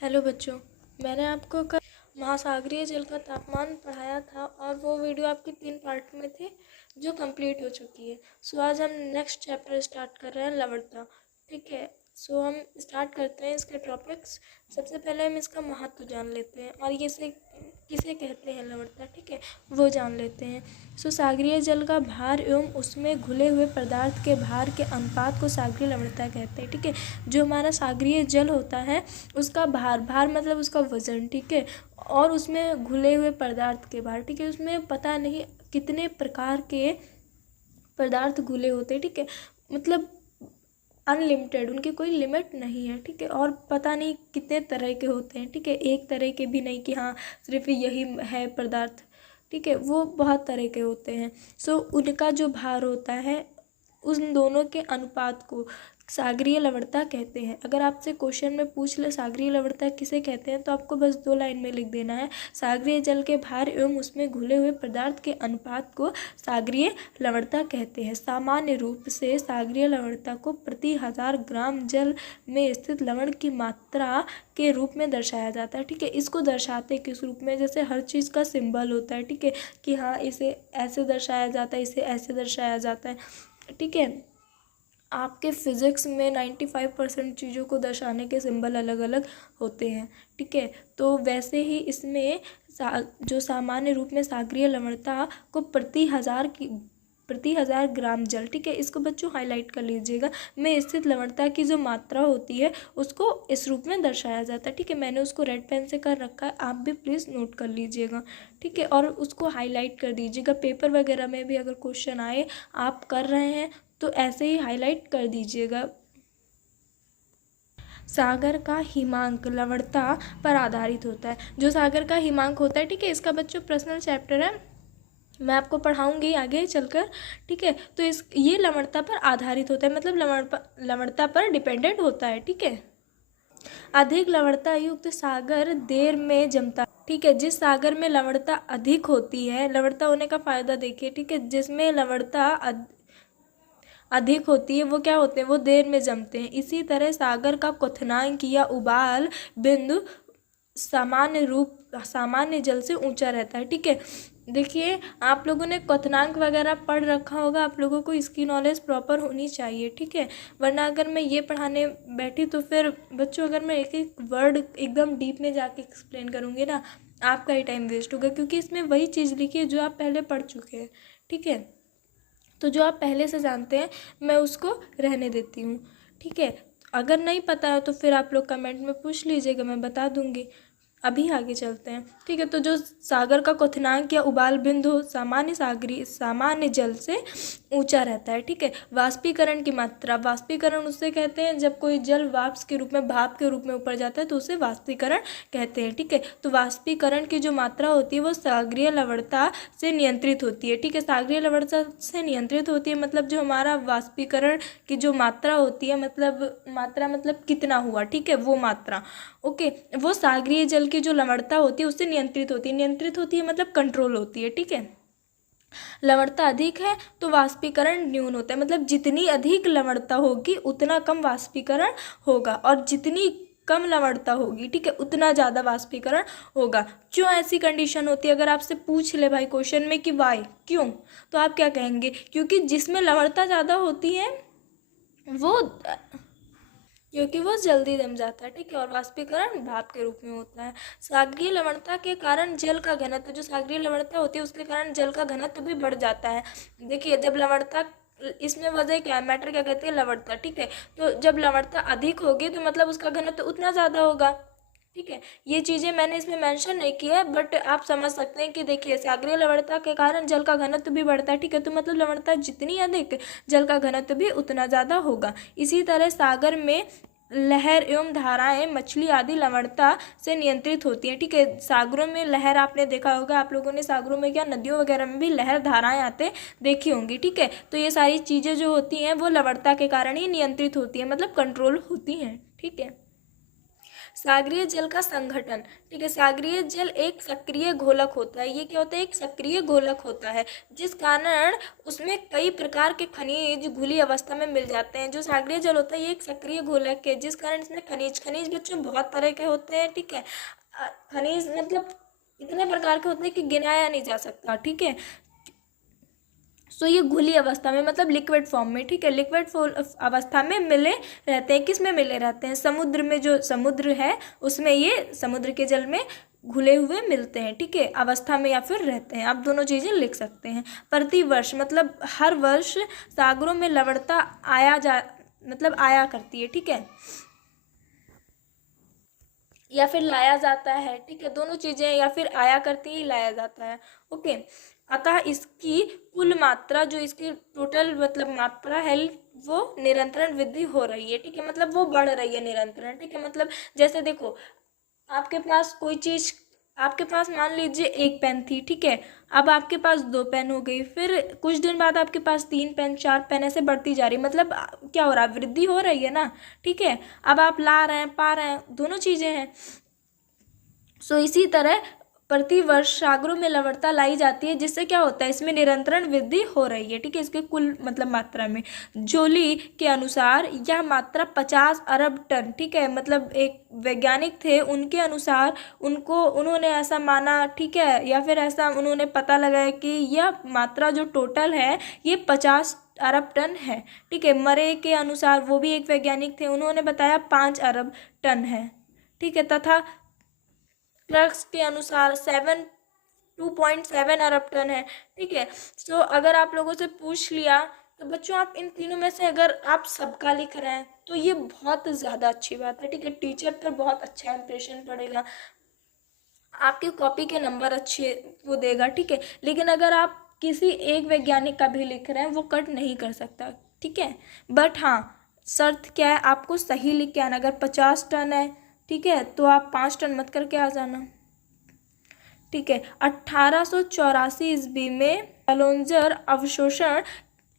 Hello बच्चों, मैंने आपको कल महासागरीय जल का तापमान पढ़ाया था और वो वीडियो आपकी 3 पार्ट में थी जो कंप्लीट हो चुकी है। सो आज हम नेक्स्ट चैप्टर स्टार्ट कर रहे हैं, लवणता। ठीक है, सो हम स्टार्ट करते हैं इसके टॉपिक्स। सबसे पहले हम इसका महत्व जान लेते हैं और ये से किसे कहते हैं लवणता, ठीक है, वो जान लेते हैं। सो सागरीय जल का भार एवं उसमें घुले हुए पदार्थ के भार के अनुपात को सागरीय लवणता कहते हैं। ठीक है, जो हमारा सागरीय जल होता है उसका भार मतलब उसका वज़न, ठीक है, और उसमें घुले हुए पदार्थ के भार, ठीक है, उसमें पता नहीं कितने प्रकार के पदार्थ घुले होते हैं। ठीक है, मतलब अनलिमिटेड, उनकी कोई लिमिट नहीं है। ठीक है, और पता नहीं कितने तरह के होते हैं। ठीक है, एक तरह के भी नहीं कि हाँ सिर्फ यही है पदार्थ। ठीक है, वो बहुत तरह के होते हैं। सो उनका जो भार होता है उन दोनों के अनुपात को सागरीय लवणता कहते हैं। अगर आपसे क्वेश्चन में पूछ ले सागरीय लवणता किसे कहते हैं तो आपको बस 2 लाइन में लिख देना है, सागरीय जल के भार एवं उसमें घुले हुए पदार्थ के अनुपात को सागरीय लवणता कहते हैं। सामान्य रूप से सागरीय लवणता को प्रति 1000 ग्राम जल में स्थित लवण की मात्रा के रूप में दर्शाया जाता है। ठीक है, इसको दर्शाते किस रूप में, जैसे हर चीज़ का सिंबल होता है। ठीक है, कि हाँ इसे ऐसे दर्शाया जाता है, इसे ऐसे दर्शाया जाता है। ठीक है, आपके फिज़िक्स में 95% चीज़ों को दर्शाने के सिंबल अलग अलग होते हैं। ठीक है, तो वैसे ही इसमें जो सामान्य रूप में सागरीय लवणता को प्रति 1000 ग्राम जल, ठीक है, इसको बच्चों हाईलाइट कर लीजिएगा, में स्थित लवणता की जो मात्रा होती है उसको इस रूप में दर्शाया जाता है। ठीक है, मैंने उसको रेड पेन से कर रखा है, आप भी प्लीज़ नोट कर लीजिएगा। ठीक है, और उसको हाईलाइट कर दीजिएगा। पेपर वगैरह में भी अगर क्वेश्चन आए, आप कर रहे हैं तो ऐसे ही हाईलाइट कर दीजिएगा। सागर का हिमांक लवणता पर आधारित होता है। जो सागर का हिमांक होता है, ठीक है, इसका बच्चों पर्सनल चैप्टर है, मैं आपको पढ़ाऊंगी आगे चलकर। ठीक है, तो ये लवणता पर आधारित होता है, मतलब लवणता पर डिपेंडेंट होता है। ठीक है, अधिक लवणता युक्त सागर देर में जमता। ठीक है, जिस सागर में लवणता अधिक होती है, लवणता होने का फायदा देखिए। ठीक है, जिसमें लवणता अधिक होती है वो क्या होते हैं, वो देर में जमते हैं। इसी तरह सागर का क्वथनांक या उबाल बिंदु सामान्य जल से ऊंचा रहता है। ठीक है, देखिए आप लोगों ने क्वथनांक वगैरह पढ़ रखा होगा, आप लोगों को इसकी नॉलेज प्रॉपर होनी चाहिए। ठीक है, वरना अगर मैं ये पढ़ाने बैठी तो फिर बच्चों अगर मैं एक एक वर्ड एकदम डीप में जाके एक्सप्लेन करूँगी ना, आपका ही टाइम वेस्ट होगा, क्योंकि इसमें वही चीज़ लिखी है जो आप पहले पढ़ चुके हैं। ठीक है, तो जो आप पहले से जानते हैं मैं उसको रहने देती हूँ। ठीक है, अगर नहीं पता है तो फिर आप लोग कमेंट में पूछ लीजिएगा, मैं बता दूँगी। अभी आगे चलते हैं। ठीक है, तो जो सागर का क्वथनांक या उबाल बिंदु सामान्य जल से ऊंचा रहता है। ठीक है, वाष्पीकरण की मात्रा, वाष्पीकरण उससे कहते हैं जब कोई जल वाष्प के रूप में, भाप के रूप में ऊपर जाता है तो उसे वाष्पीकरण कहते हैं। ठीक है, तो वाष्पीकरण की जो मात्रा होती है वो सागरीय लवणता से नियंत्रित होती है। ठीक है, सागरीय लवणता से नियंत्रित होती है, मतलब जो हमारा वाष्पीकरण की जो मात्रा होती है, मतलब कितना हुआ, ठीक है, वो मात्रा, ओके, वो सागरीय जल की जो लवणता होती है उससे नियंत्रित होती है, मतलब कंट्रोल होती है। ठीक है, लवणता अधिक है तो वाष्पीकरण न्यून होता है, मतलब जितनी अधिक लवणता होगी उतना कम वाष्पीकरण होगा, और जितनी कम लवणता होगी, ठीक है, उतना ज़्यादा वाष्पीकरण होगा। क्यों ऐसी कंडीशन होती है, अगर आपसे पूछ ले भाई क्वेश्चन में कि वाई, क्यों, तो आप क्या कहेंगे, क्योंकि जिसमें लवणता ज़्यादा होती है क्योंकि वो जल्दी जम जाता है। ठीक है, और वाष्पीकरण भाप के रूप में होता है। सागरीय लवणता के कारण जल का घनत्व, जो सागरीय लवणता होती है उसके कारण जल का घनत्व भी बढ़ जाता है। देखिए जब लवणता, इसमें वजह क्या है, मैटर क्या कहते हैं, लवणता। ठीक है, तो जब लवणता अधिक होगी तो मतलब उसका घनत्व उतना ज़्यादा होगा। ठीक है, ये चीज़ें मैंने इसमें मेंशन नहीं की है, बट आप समझ सकते हैं कि देखिए सागरीय लवणता के कारण जल का घनत्व भी बढ़ता है। ठीक है, तो मतलब लवणता जितनी अधिक, जल का घनत्व भी उतना ज़्यादा होगा। इसी तरह सागर में लहर एवं धाराएं, मछली आदि लवणता से नियंत्रित होती हैं। ठीक है, सागरों में लहर आपने देखा होगा, आप लोगों ने सागरों में क्या, नदियों वगैरह में भी लहर धाराएं आते देखी होंगी। ठीक है, तो ये सारी चीज़ें जो होती हैं वो लवणता के कारण ही नियंत्रित होती हैं, मतलब कंट्रोल होती हैं। ठीक है, सागरीय जल का संघटन। ठीक है, सागरीय जल एक सक्रिय घोलक होता है। ये क्या होता है? एक सक्रिय घोलक होता है, जिस कारण उसमें कई प्रकार के खनिज घुली अवस्था में मिल जाते हैं। जो सागरीय जल होता है ये एक सक्रिय घोलक है, जिस कारण इसमें खनिज बच्चों बहुत तरह के होते हैं। ठीक है, खनिज मतलब इतने प्रकार के होते हैं कि गिनाया नहीं जा सकता। ठीक है, सो ये घुली अवस्था में मतलब लिक्विड फॉर्म में। ठीक है, लिक्विड अवस्था में मिले रहते हैं। किस में मिले रहते हैं? समुद्र में, जो समुद्र है उसमें ये समुद्र के जल में घुले हुए मिलते हैं। ठीक है, अवस्था में या फिर रहते हैं। आप दोनों चीज़ें लिख सकते हैं। प्रतिवर्ष मतलब हर वर्ष सागरों में लवणता आया करती है। ठीक है, या फिर लाया जाता है। ठीक है, दोनों चीज़ें, या फिर आया करती है, लाया जाता है। ओके, अतः इसकी कुल मात्रा, जो इसकी टोटल मतलब मात्रा है, वो निरंतर वृद्धि हो रही है। ठीक है, मतलब वो बढ़ रही है निरंतर। ठीक है, मतलब जैसे देखो, आपके पास कोई चीज़, आपके पास मान लीजिए एक पेन थी। ठीक है, अब आपके पास 2 पेन हो गई, फिर कुछ दिन बाद आपके पास 3 पेन, 4 पेन, ऐसे बढ़ती जा रही। मतलब क्या हो रहा है? वृद्धि हो रही है ना। ठीक है, अब आप ला रहे हैं, पा रहे हैं, दोनों चीज़ें हैं। सो इसी तरह प्रतिवर्ष सागरों में लवणता लाई जाती है, जिससे क्या होता है? इसमें निरंतर वृद्धि हो रही है। ठीक है, इसके कुल मतलब मात्रा में। जोली के अनुसार यह मात्रा 50 अरब टन। ठीक है, मतलब एक वैज्ञानिक थे, उनके अनुसार उन्होंने ऐसा माना। ठीक है, या फिर ऐसा उन्होंने पता लगाया कि यह मात्रा जो टोटल है ये 50 अरब टन है। ठीक है, मरे के अनुसार, वो भी एक वैज्ञानिक थे, उन्होंने बताया 5 अरब टन है। ठीक है, तथा क्लर्क्स के अनुसार 2.7 अरब टन है। ठीक है, सो अगर आप लोगों से पूछ लिया तो बच्चों आप इन तीनों में से अगर आप सबका लिख रहे हैं तो ये बहुत ज़्यादा अच्छी बात है। ठीक है, टीचर पर बहुत अच्छा इंप्रेशन पड़ेगा, आपकी कॉपी के नंबर अच्छे वो देगा। ठीक है, लेकिन अगर आप किसी एक वैज्ञानिक का भी लिख रहे हैं, वो कट नहीं कर सकता। ठीक है, बट हाँ, शर्त क्या है? आपको सही लिख के आना। अगर 50 टन है, ठीक है, तो आप 5 टन मत करके आ जाना। ठीक है, 1884 ईस्वी में सैलोंजर अवशोषण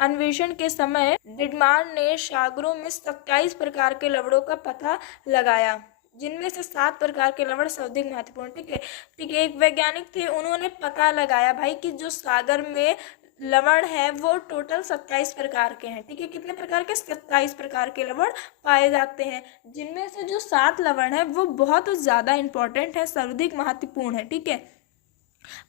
अन्वेषण के समय डिडमार ने सागरों में 27 प्रकार के लवणों का पता लगाया, जिनमें से 7 प्रकार के लवण सर्वाधिक महत्वपूर्ण। ठीक है, ठीक है, एक वैज्ञानिक थे, उन्होंने पता लगाया भाई कि जो सागर में लवण है वो टोटल 27 प्रकार के हैं। ठीक है, कितने प्रकार के? 27 प्रकार के लवण पाए जाते हैं, जिनमें से जो 7 लवण है वो बहुत ज़्यादा इंपॉर्टेंट है, सर्वाधिक महत्वपूर्ण है। ठीक है,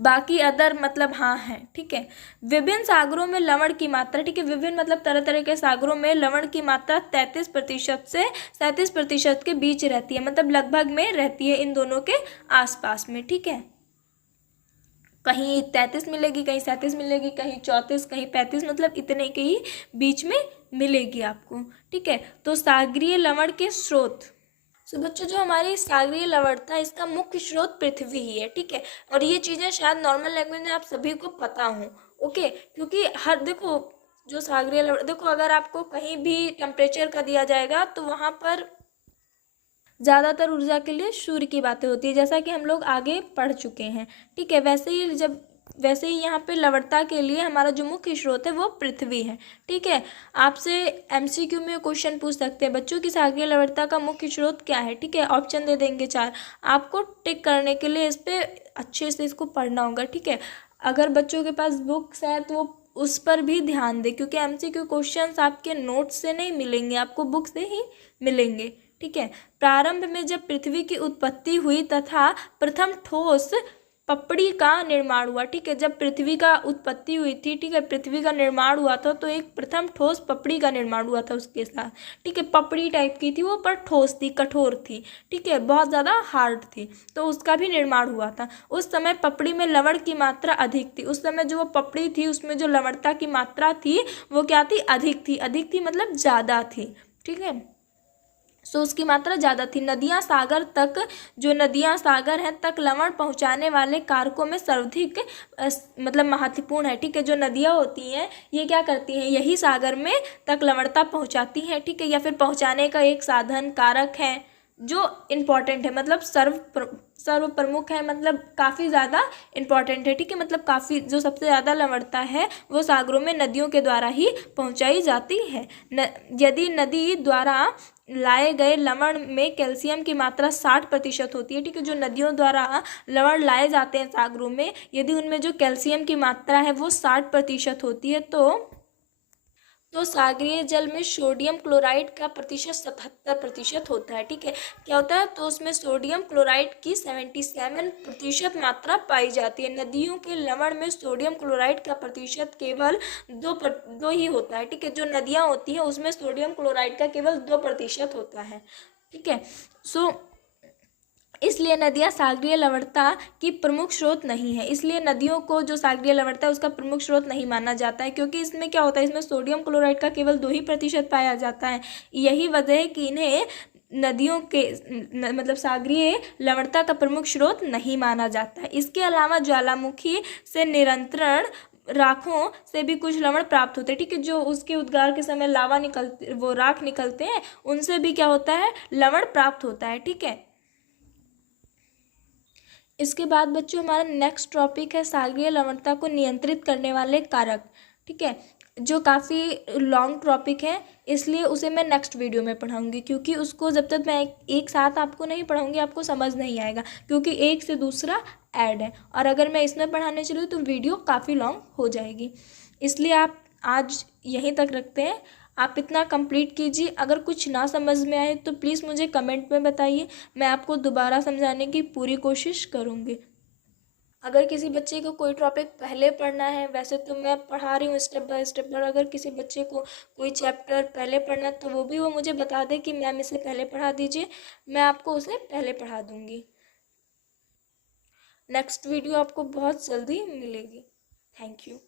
बाकी अदर मतलब हाँ है। ठीक है, विभिन्न सागरों में लवण की मात्रा, ठीक है, विभिन्न मतलब तरह तरह के सागरों में लवण की मात्रा 33% से 37% के बीच रहती है, मतलब लगभग में रहती है इन दोनों के आसपास में। ठीक है, कहीं 33 मिलेगी, कहीं 37 मिलेगी, कहीं 34, कहीं 35, मतलब इतने के ही बीच में मिलेगी आपको। ठीक है, तो सागरीय लवण के स्रोत। सो बच्चों, जो हमारी सागरीय लवणता है इसका मुख्य स्रोत पृथ्वी ही है। ठीक है, और ये चीज़ें शायद नॉर्मल लैंग्वेज में आप सभी को पता हो। ओके, क्योंकि हर देखो, जो सागरीय लवण, देखो अगर आपको कहीं भी टेम्परेचर का दिया जाएगा तो वहाँ पर ज़्यादातर ऊर्जा के लिए सूर्य की बातें होती है, जैसा कि हम लोग आगे पढ़ चुके हैं। ठीक है, वैसे ही यहाँ पे लवणता के लिए हमारा जो मुख्य स्रोत है वो पृथ्वी है। ठीक है, आपसे एमसीक्यू में क्वेश्चन पूछ सकते हैं बच्चों की सागरीय लवणता का मुख्य स्रोत क्या है। ठीक है, ऑप्शन दे देंगे 4, आपको टिक करने के लिए इस पर अच्छे से इसको पढ़ना होगा। ठीक है, अगर बच्चों के पास बुक्स है तो उस पर भी ध्यान दें, क्योंकि एमसीक्यू क्वेश्चंस आपके नोट्स से नहीं मिलेंगे, आपको बुक से ही मिलेंगे। ठीक है, प्रारंभ में जब पृथ्वी की उत्पत्ति हुई तथा प्रथम ठोस पपड़ी का निर्माण हुआ। ठीक है, जब पृथ्वी का उत्पत्ति हुई थी, ठीक है, पृथ्वी का निर्माण हुआ था, तो एक प्रथम ठोस पपड़ी का निर्माण हुआ था उसके साथ। ठीक है, पपड़ी टाइप की थी वो, पर ठोस थी, कठोर थी। ठीक है, बहुत ज़्यादा हार्ड थी, तो उसका भी निर्माण हुआ था। उस समय पपड़ी में लवण की मात्रा अधिक थी। उस समय जो वो पपड़ी थी उसमें जो लवणता की मात्रा थी वो क्या थी? अधिक थी। अधिक थी मतलब ज़्यादा थी। ठीक है, सो उसकी मात्रा ज़्यादा थी। नदियाँ सागर तक, जो नदियाँ सागर हैं तक लवण पहुँचाने वाले कारकों में सर्वाधिक मतलब महत्वपूर्ण है। ठीक है, जो नदियाँ होती हैं ये क्या करती हैं? यही सागर में तक लवणता पहुँचाती हैं। ठीक है, या फिर पहुँचाने का एक साधन, कारक है जो इम्पॉर्टेंट है, मतलब सर्व प्रमुख है, मतलब काफ़ी ज़्यादा इम्पॉर्टेंट है, ठीक है। मतलब काफ़ी जो सबसे ज़्यादा लवणता है वो सागरों में नदियों के द्वारा ही पहुंचाई जाती है। यदि नदी द्वारा लाए गए लवण में कैल्शियम की मात्रा 60% होती है, ठीक है। जो नदियों द्वारा लवण लाए जाते हैं सागरों में, यदि उनमें जो कैल्शियम की मात्रा है वो 60% होती है, तो सागरीय जल में सोडियम क्लोराइड का प्रतिशत 77% होता है, ठीक है। क्या होता है, तो उसमें सोडियम क्लोराइड की 77% मात्रा पाई जाती है। नदियों के लवण में सोडियम क्लोराइड का प्रतिशत केवल 2 ही होता है, ठीक है। जो नदियाँ होती हैं उसमें सोडियम क्लोराइड का केवल 2% होता है, ठीक है। सो इसलिए नदियाँ सागरीय लवणता की प्रमुख स्रोत नहीं है। इसलिए नदियों को जो सागरीय लवणता है उसका प्रमुख स्रोत नहीं माना जाता है, क्योंकि इसमें क्या होता है, इसमें सोडियम क्लोराइड का केवल 2% पाया जाता है। यही वजह है कि इन्हें नदियों के मतलब सागरीय लवणता का प्रमुख स्रोत नहीं माना जाता है। इसके अलावा ज्वालामुखी से निरंतरण राखों से भी कुछ लवण प्राप्त होते हैं, ठीक है। जो उसके उद्गार के समय लावा निकलते, वो राख निकलते हैं, उनसे भी क्या होता है, लवण प्राप्त होता है, ठीक है। इसके बाद बच्चों हमारा नेक्स्ट टॉपिक है सागरीय लवणता को नियंत्रित करने वाले कारक, ठीक है। जो काफ़ी लॉन्ग टॉपिक है, इसलिए उसे मैं नेक्स्ट वीडियो में पढ़ाऊंगी, क्योंकि उसको जब तक मैं एक साथ आपको नहीं पढ़ाऊंगी आपको समझ नहीं आएगा, क्योंकि एक से दूसरा ऐड है, और अगर मैं इसमें पढ़ाने चलूँ तो वीडियो काफ़ी लॉन्ग हो जाएगी। इसलिए आप आज यहीं तक रखते हैं, आप इतना कंप्लीट कीजिए। अगर कुछ ना समझ में आए तो प्लीज़ मुझे कमेंट में बताइए, मैं आपको दोबारा समझाने की पूरी कोशिश करूँगी। अगर किसी बच्चे को कोई टॉपिक पहले पढ़ना है, वैसे तो मैं पढ़ा रही हूँ स्टेप बाय स्टेप, पर अगर किसी बच्चे को कोई चैप्टर पहले पढ़ना है तो वो मुझे बता दे कि मैम इसे पहले पढ़ा दीजिए, मैं आपको उसे पहले पढ़ा दूँगी। नेक्स्ट वीडियो आपको बहुत जल्दी मिलेगी। Thank you.